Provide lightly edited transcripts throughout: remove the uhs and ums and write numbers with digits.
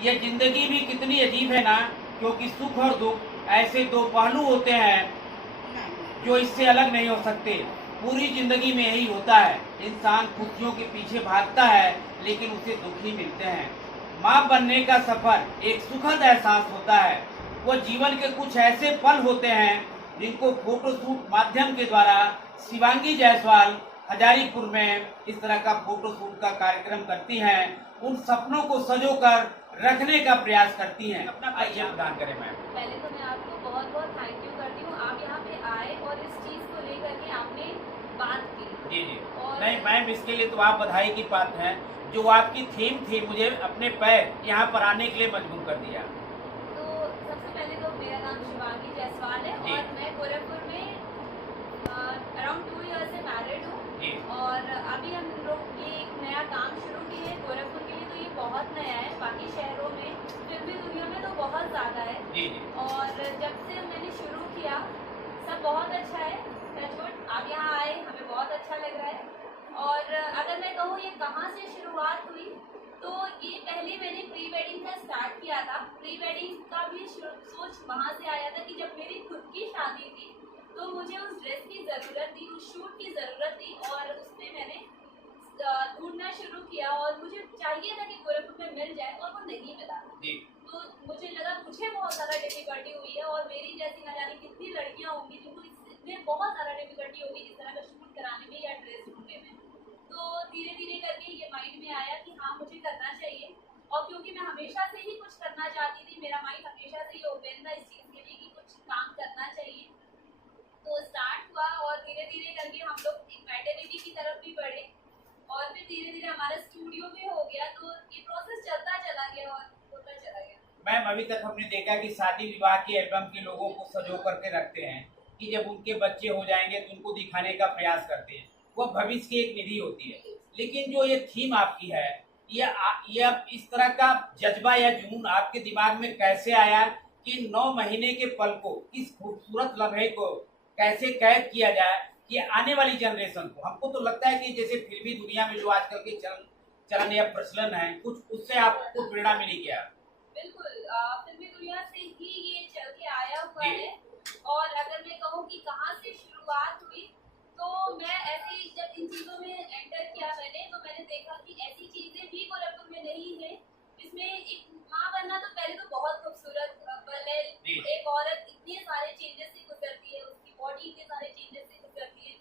ये जिंदगी भी कितनी अजीब है ना, क्योंकि सुख और दुख ऐसे दो पहलू होते हैं जो इससे अलग नहीं हो सकते। पूरी जिंदगी में यही होता है, इंसान खुशियों के पीछे भागता है लेकिन उसे दुख ही मिलते हैं। माँ बनने का सफर एक सुखद एहसास होता है। वो जीवन के कुछ ऐसे पल होते हैं जिनको फोटोशूट माध्यम के द्वारा शिवांगी जायसवाल हजारीपुर में इस तरह का फोटोशूट का कार्यक्रम करती हैं। उन सपनों को सजोकर रखने का प्रयास करती हैं। अपना परिचय प्रदान करें मैम। पहले तो मैं आपको बहुत बहुत थैंक यू करती हूँ, आप यहाँ पे आए और इस चीज़ को लेकर के आपने बात की। जी जी। और नहीं मैम, इसके लिए तो आप बधाई की बात है। जो आपकी थीम थी, मुझे अपने पैर यहाँ पर आने के लिए मजबूर कर दिया। तो सबसे पहले तो मेरा नाम शिवांगी जायसवाल है और मैं गोरखपुर में अराउंड 2 ईयर्स से मैरिड हूँ। और अभी हम लोग ये एक नया काम शुरू किए हैं गोरखपुर के लिए, तो ये बहुत नया है। बाकी शहरों में, फिल्मी दुनिया में तो बहुत ज़्यादा है। और जब से मैंने शुरू किया सब बहुत अच्छा है। आप यहाँ आए, हमें बहुत अच्छा लग रहा है। और अगर मैं कहूँ ये कहाँ से शुरुआत हुई, तो ये पहले मैंने प्री वेडिंग का स्टार्ट किया था। प्री वेडिंग का भी सोच वहाँ से आया था कि जब मेरी खुद की शादी थी तो मुझे उस ड्रेस की ज़रूरत थी, उस शूट की ज़रूरत थी, और उसमें मैंने ढूंढना शुरू किया और मुझे चाहिए था कि गोरखपुर में मिल जाए और वो नहीं मिला। तो मुझे लगा मुझे बहुत ज़्यादा डिफिकल्टी हुई है और मेरी जैसी न जाने कितनी लड़कियाँ होंगी जिनको इसमें बहुत ज़्यादा डिफिकल्टी होगी इस तरह का शूट कराने में या ड्रेस ढूंढने में। तो धीरे धीरे करके ये माइंड में आया कि हाँ मुझे करना चाहिए। और क्योंकि मैं हमेशा से ही कुछ करना चाहती थी, मेरा माइंड हमेशा से ही ओपन था इस चीज़ के लिए कि कुछ काम करना चाहिए। तो स्टार्ट हुआ और धीरे धीरे करके हम लोग एक मैटरनिटी की तरफ भी बढ़े और फिर धीरे धीरे हमारा स्टूडियो भी हो गया। तो ये प्रोसेस चलता चला गया और होता चला गया। मैम, अभी तक हमने देखा कि शादी विवाह के एल्बम के लोगों को सजो करके रखते हैं कि जब उनके बच्चे हो जाएंगे तो उनको दिखाने का प्रयास करते हैं। वो भविष्य की एक निधि होती है। लेकिन जो ये थीम आपकी है, ये इस तरह का जज्बा या जुनून आपके दिमाग में कैसे आया कि 9 महीने के पल को, इस खूबसूरत लम्हे को कैसे कैद किया जाए कि आने वाली जनरेशन को। हमको तो लगता है कि जैसे फिल्मी दुनिया में जो आजकल के चलन या प्रचलन है, कुछ उससे आपको प्रेरणा मिली क्या? बिल्कुल, फिल्मी दुनिया से ही ये चल के आया हुआ है। और अगर मैं कहूँ कि कहाँ से शुरुआत हुई, तो मैं ऐसे ही जब इन चीज़ों में एंटर किया तो मैंने देखा कि ऐसी चीज़ें भी गोरखपुर में नहीं है जिसमें एक माँ बनना तो पहले तो बहुत खूबसूरत पल है। एक औरत इतने सारे चेंजेस से गुजरती है, उसकी बॉडी इतने सारे चेंजेस से गुजरती है,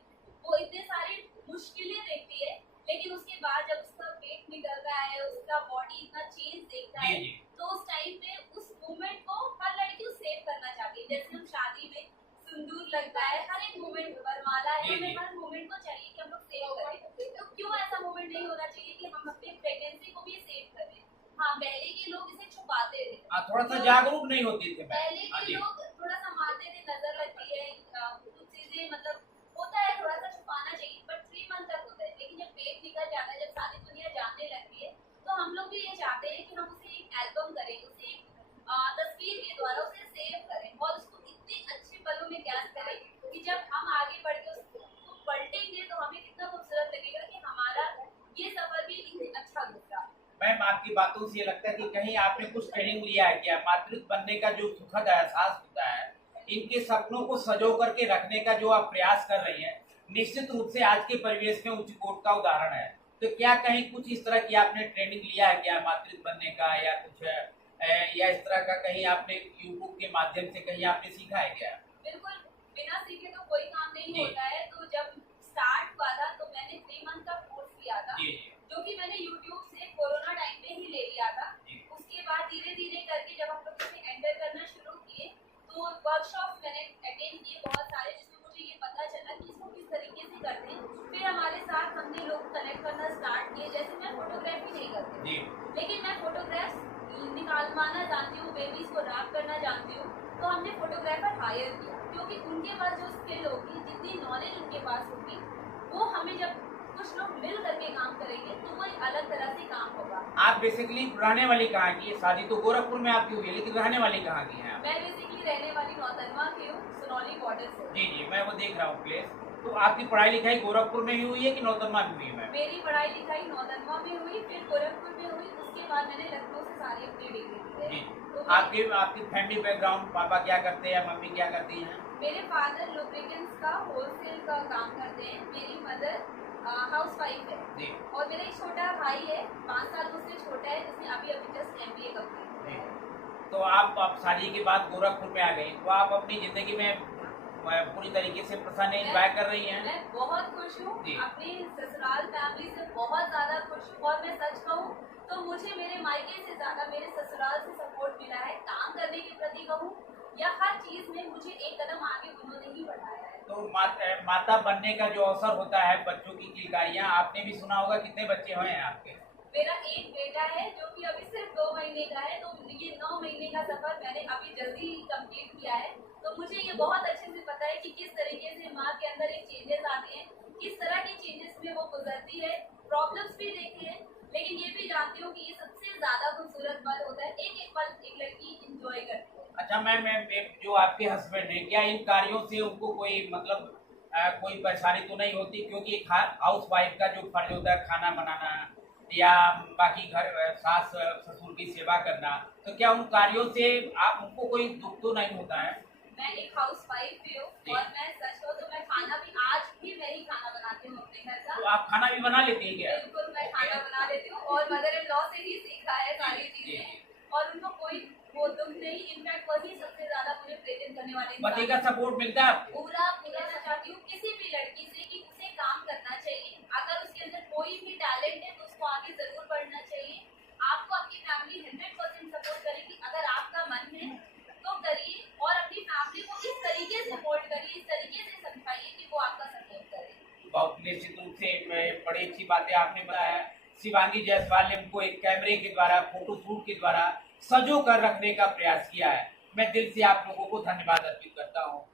वो इतने सारी मुश्किलें देखती है, लेकिन उसके बाद जब उसका पेट निकलता है, उसका बॉडी इतना चेंज देखता है, तो उस टाइम पे उस मोमेंट को हर लड़की को सेव करना चाहती है। जैसे हम शादी में सिंदूर लगता है, हर एक मोमेंट वरमाला है, हमें हर मोमेंट को चाहिए कि हम लोग सेव करें। तो क्यों ऐसा मोमेंट नहीं होना चाहिए कि हम अपनी प्रेगनेंसी को भी सेव करें? हाँ, पहले के लोग इसे छुपाते थे, थोड़ा सा जागरूक नहीं होती थे। पहले के लोग थोड़ा सा मारते थे, नजर लगती है, कुछ चीजें मतलब होता है, थोड़ा सा छुपाना चाहिए, बट 3 मंथ तक होता है। लेकिन जब पेट निकल जाता है, जब सारी दुनिया जानने लगती है, तो हम लोग भी ये चाहते हैं कि हम उसे एक एल्बम करें, उसे एक तस्वीर के द्वारा उसे सेव करें और उसको इतने अच्छे पलों में कैद करें कि जब हम आगे बढ़ के उसको पलटेंगे तो हमें कितना खूबसूरत लगेगा कि हमारा ये सफर भी अच्छा गुजरा। मैम, आपकी बातों से ये लगता है कि कहीं आपने कुछ ट्रेनिंग लिया है क्या? मातृत्व बनने का जो सुखद एहसास होता है, इनके सपनों को सजो करके रखने का जो आप प्रयास कर रही हैं, निश्चित रूप से आज के परिवेश में उच्च कोट का उदाहरण है। तो क्या कहीं कुछ इस तरह की आपने ट्रेनिंग लिया है क्या मातृत्व बनने का, या कुछ या इस तरह का कहीं आपने यूट्यूब के माध्यम से कहीं आपने सीखा है क्या? बिल्कुल, बिना सीखे तो कोई काम नहीं होता है। तो जब स्टार्ट हुआ था तो मैंने 3 मंथ का कोर्स किया था, जो कि मैंने यूट्यूब से कोरोना टाइम में ही ले लिया था। उसके बाद धीरे धीरे करके जब हम लोग इसमें एंटर करना शुरू किए, तो वर्कशॉप मैंने अटेंड किए बहुत सारे, जिसमें मुझे ये पता चला कि इसको किस तरीके से करते हैं। फिर हमारे साथ हमने लोग कनेक्ट करना स्टार्ट किए। जैसे मैं फोटोग्राफी नहीं करती, लेकिन मैं फोटोग्राफ्स निकालवाना जानती हूँ, बेबीज को रैप करना जानती हूँ। तो हमने फोटोग्राफर हायर किया, क्योंकि उनके पास जो स्किल होगी, जितनी नॉलेज उनके पास होगी, वो हमें जब कुछ लोग मिल करके काम करेंगे तो वो एक अलग तरह से काम होगा। आप बेसिकली रहने वाली कहाँ की है? शादी तो गोरखपुर में आपकी हुई है, लेकिन रहने वाली कहाँ की है? मैं बेसिकली रहने वाली नौतनवा की हूँ, सुनौली बॉर्डर से। जी, मैं वो देख रहा हूँ प्लेस। तो आपकी पढ़ाई लिखाई गोरखपुर में ही हुई है कि नौतनवा में हुई है? मेरी पढ़ाई लिखाई नौतनवा में हुई, फिर गोरखपुर में हुई, उसके बाद मैंने लखनऊ से सारी अपनी डिग्री आपकी आपकी फैमिली बैकग्राउंड, पापा क्या करते हैं, मम्मी क्या करती हैं? मेरे फादर लुब्रिकेंट्स का होलसेल का काम करते हैं। मेरी मदर हाउस वाइफ है जी। और मेरा एक छोटा भाई है, 5 साल मुझसे छोटा है, जिसने अभी जस्ट MBA कंप्लीट किया है। तो आप शादी के बाद गोरखपुर में आ गई, तो आप अपनी जिंदगी में पूरी तरीके से प्रसन्न एंजॉय कर रही हैं? मैं बहुत खुश हूँ, जी। अपनी ससुराल फैमिली से बहुत ज्यादा खुश हूँ। और मैं सच कहूँ तो मुझे मेरे मायके से ज्यादा मेरे ससुराल से सपोर्ट मिला है। काम करने के प्रति कहूँ या हर चीज में मुझे एक कदम आगे उन्होंने ही बढ़ाया है। तो माता बनने का जो अवसर होता है, बच्चों की किलकारियाँ आपने भी सुना होगा। कितने बच्चे हुए हैं आपके? मेरा एक बेटा है जो कि अभी सिर्फ 2 महीने का है। तो ये 9 महीने का सफर मैंने अभी जल्दी ही कंप्लीट किया है। तो मुझे ये बहुत अच्छे से पता है कि किस तरीके से माँ के अंदर एक चेंजेस आते हैं, किस तरह के चेंजेस में वो गुजरती है। प्रॉब्लम्स भी देखी है, लेकिन ये भी जानती हूँ कि ये सबसे ज्यादा खूबसूरत पल होता है। एक एक पल एक लड़की इंजॉय करती है। अच्छा मैम, जो आपके हस्बैंड हैं, क्या इन कार्यों से उनको कोई मतलब कोई परेशानी तो नहीं होती? क्योंकि एक हाउस वाइफ का जो फर्ज होता है खाना बनाना या बाकी घर सास ससुर की सेवा करना, तो क्या उन कार्यों से आप उनको कोई दुख तो नहीं होता है? मैं एक हाउस वाइफ भी हूँ और मैं सच कहूँ तो मैं खाना भी आज भी मैं ही खाना बनाती हूँ अपने घर का। तो आप खाना भी बना लेती हैं क्या? बिल्कुल, मैं खाना बना लेती हूँ और मदर इन लॉ से ही सीखा है सारी चीजें। और उनको कोई वो दुख नहीं, इनफैक्ट वही सबसे ज्यादा मुझे प्रेरित करने वाले पति का सपोर्ट मिलता है आपको? पूरा मैं चाहती हूँ किसी भी लड़की से कि उसे काम करना चाहिए। अगर उसके अंदर कोई भी टैलेंट है तो उसको आगे जरूर बढ़ना चाहिए। आपको आपकी फैमिली 100% सपोर्ट करेगी। अगर आपका मन है तो करिए और अपनी फैमिली को इस तरीके से सपोर्ट करिए, इस तरीके से समझाइए कि वो आपका सपोर्ट करे। बहुत निश्चित रूप से बड़ी अच्छी बातें आपने बताया। शिवांगी जायसवाल ने उनको एक कैमरे के द्वारा, फोटो शूट के द्वारा सजो कर रखने का प्रयास किया है। मैं दिल से आप लोगों को धन्यवाद अर्पित करता हूँ।